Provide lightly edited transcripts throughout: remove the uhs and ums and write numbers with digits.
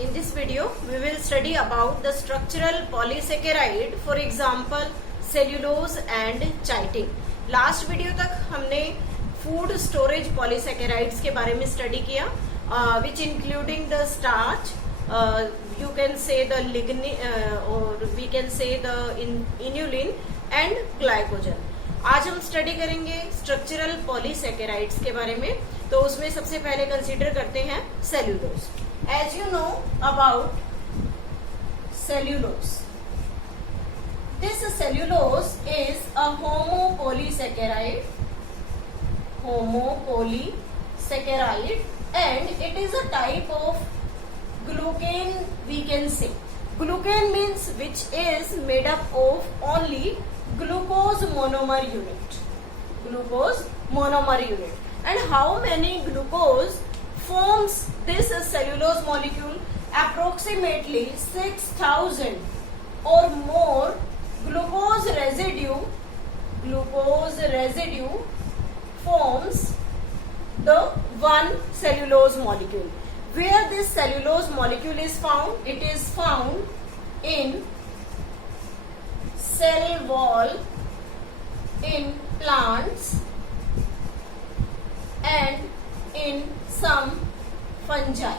In this video, we will study about the structural polysaccharide, for example, cellulose and chitin. Last video तक हमने food storage polysaccharides के बारे में study किया, which including the starch, you can say the lignin, or we can say the inulin and glycogen. आज हम study करेंगे structural polysaccharides के बारे में. तो उसमें सबसे पहले कंसीडर करते हैं cellulose. As you know about cellulose, this cellulose is a homopolysaccharide and it is a type of glucan, we can say. Glucan means which is made up of only glucose monomer unit. And how many glucose forms this cellulose molecule? Approximately 6,000 or more glucose residue forms the one cellulose molecule. Where this cellulose molecule is found? It is found in cell wall in plants and in some fungi.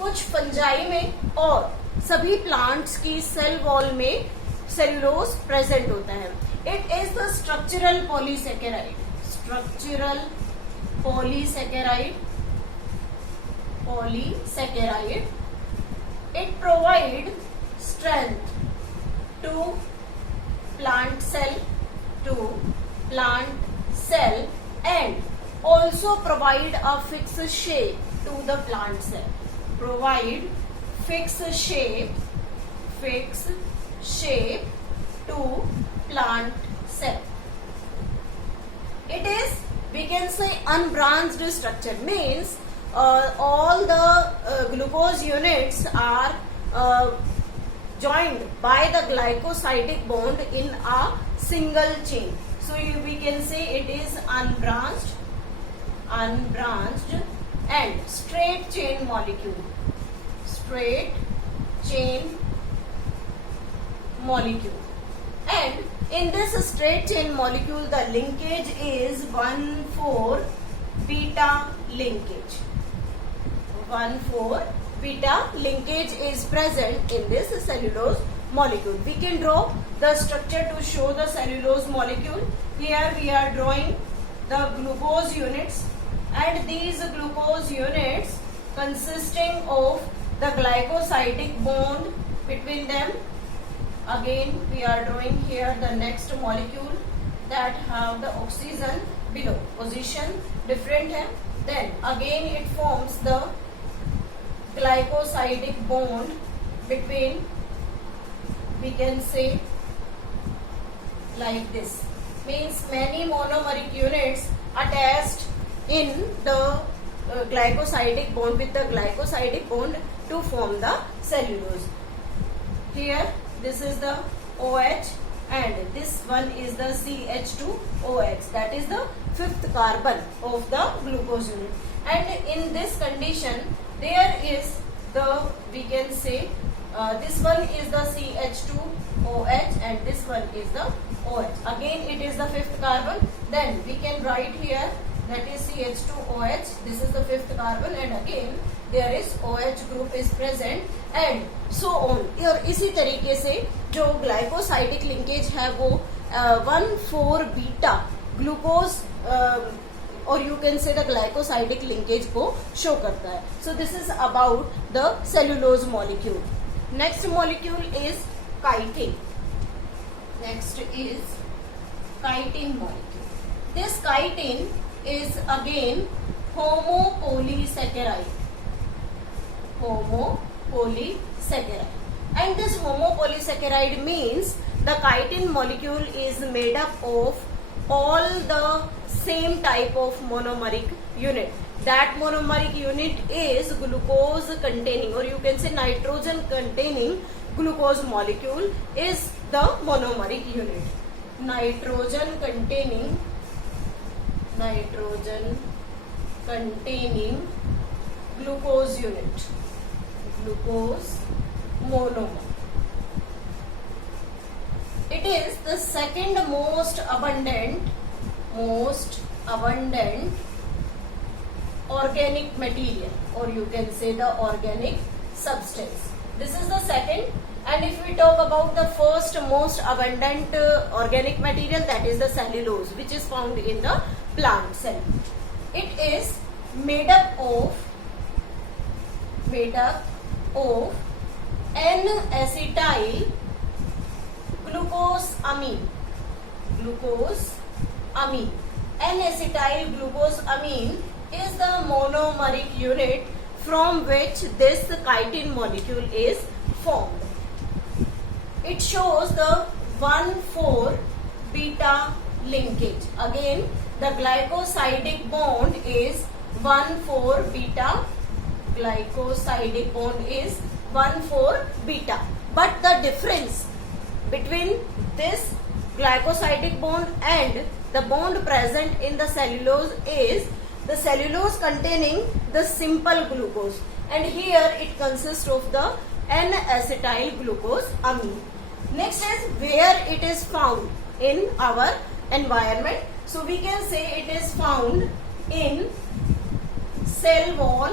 कुछ fungi में और सभी plants की cell wall में cellulose present होता है. It is the structural polysaccharide. It provide strength to plant cell and also provide a fixed shape to the plant cell. Provide fixed shape to plant cell. It is, we can say, unbranched structure. Means all the glucose units are joined by the glycosidic bond in a single chain. So we can say it is unbranched and straight chain molecule. And in this straight chain molecule, the linkage is 1,4 beta linkage. 1,4 beta linkage is present in this cellulose molecule. We can draw the structure to show the cellulose molecule. Here we are drawing the glucose units, and these glucose units consisting of the glycosidic bond between them. Again we are drawing here the next molecule that have the oxygen below. Position different है. Then again it forms the glycosidic bond between, we can say like this. Means many monomeric units attached in the glycosidic bond with the glycosidic bond to form the cellulose. Here this is the OH and this one is the CH2OH, that is the fifth carbon of the glucose unit. And in this condition there is the, we can say, this one is the CH2OH and this one is the OH. Again it is the fifth carbon. Then we can write here that is CH2OH. This is the fifth carbon and again there is OH group is present and so on. और इसी तरीके से जो glycosidic linkage है वो 1,4 beta glucose और you can say the glycosidic linkage को show करता है. So this is about the cellulose molecule. Next molecule is chitin. Molecule. This chitin is again homopolysaccharide. And this homopolysaccharide means the chitin molecule is made up of all the same type of monomeric unit. That monomeric unit is glucose containing, or you can say nitrogen containing glucose molecule is the monomeric unit. Nitrogen containing glucose unit, glucose monomer. It is the second most abundant organic material, or you can say the organic substance. This is the second. And if we talk about the first most abundant organic material, that is the cellulose, which is found in the plant cell. It is made up of N-acetyl glucosamine. N-acetyl glucosamine is the monomeric unit from which this chitin molecule is formed. It shows the 1,4 beta linkage. Again, the glycosidic bond is 1,4 beta. Glycosidic bond is 1,4 beta. But the difference between this glycosidic bond and the bond present in the cellulose is the cellulose containing the simple glucose, and here it consists of the N-acetyl glucosamine. Next is where it is found in our environment. So we can say it is found in cell wall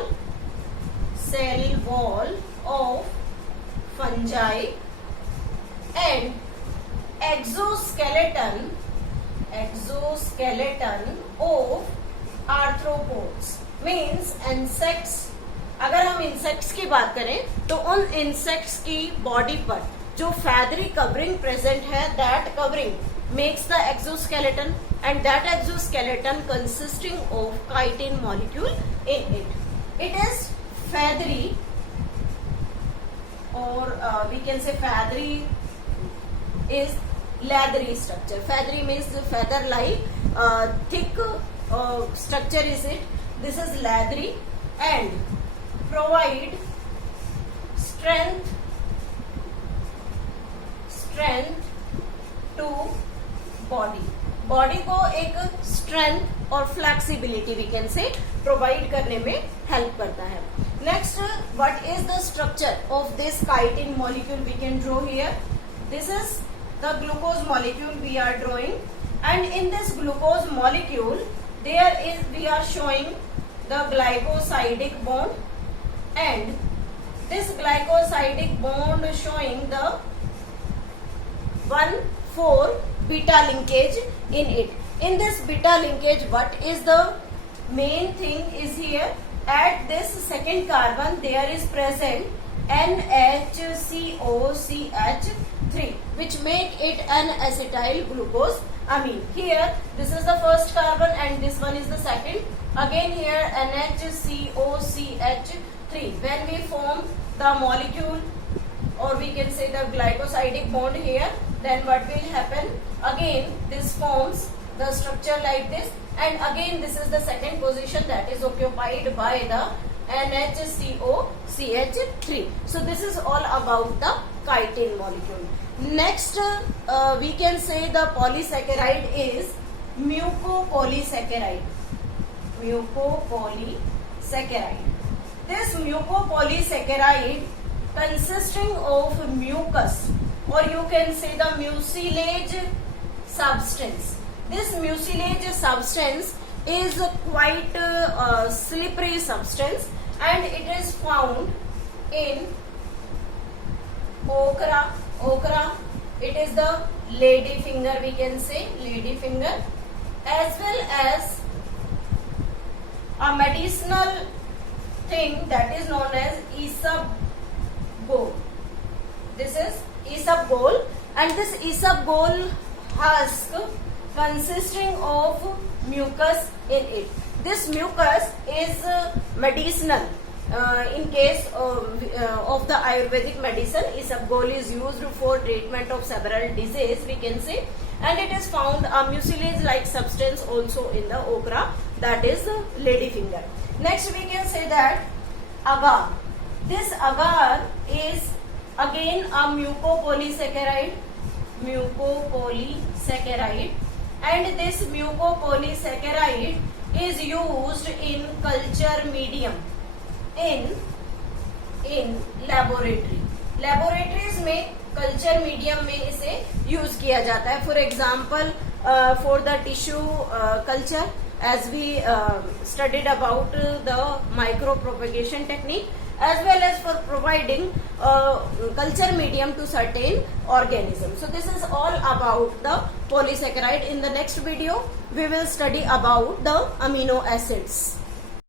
of fungi and exoskeleton of arthropods. Means insects. अगर हम insects की बात करें तो उन insects की body पर जो feathery covering present है, that covering makes the exoskeleton, and that exoskeleton consisting of chitin molecule in it. It is feathery, or we can say feathery is leathery structure. Feathery means feather-like, thick structure is it. This is leathery and provide strength to body को एक strength और flexibility we can say provide करने में help करता है. Next, what is the structure of this chitin molecule we can draw here. This is the glucose molecule we are drawing, and in this glucose molecule there is we are showing the glycosidic bond, and this glycosidic bond showing the 1,4 beta linkage in it. In this beta linkage, what is the main thing is here, at this second carbon there is present NHCOCH3, which make it an acetyl glucosamine. Here this is the first carbon and this one is the second. Again here NHCOCH3. When we form the molecule, or we can say the glycosidic bond here, then what will happen? Again this forms the structure like this, and again this is the second position that is occupied by the NHCOCH3. So this is all about the chitin molecule. Next, we can say the polysaccharide is mucopolysaccharide. This mucopolysaccharide consisting of mucus, or you can say the mucilage substance. This mucilage substance is quite slippery substance, and it is found in okra. It is the lady finger, we can say lady finger, as well as a medicinal thing that is known as isabgol. This is isabgol, and this isabgol husk consisting of mucus in it. This mucus is medicinal. In case of the Ayurvedic medicine, isabgol is used for treatment of several diseases, we can say, and it is found a mucilage like substance also in the okra, that is lady finger. Next we can say that agar. This agar is again a mucopolysaccharide, and this mucopolysaccharide is used in culture medium. In laboratories में culture medium में इसे use किया जाता है. For example for the tissue culture, as we studied about the micro propagation technique, as well as for providing culture medium to certain organisms. So this is all about the polysaccharide. In the next video we will study about the amino acids.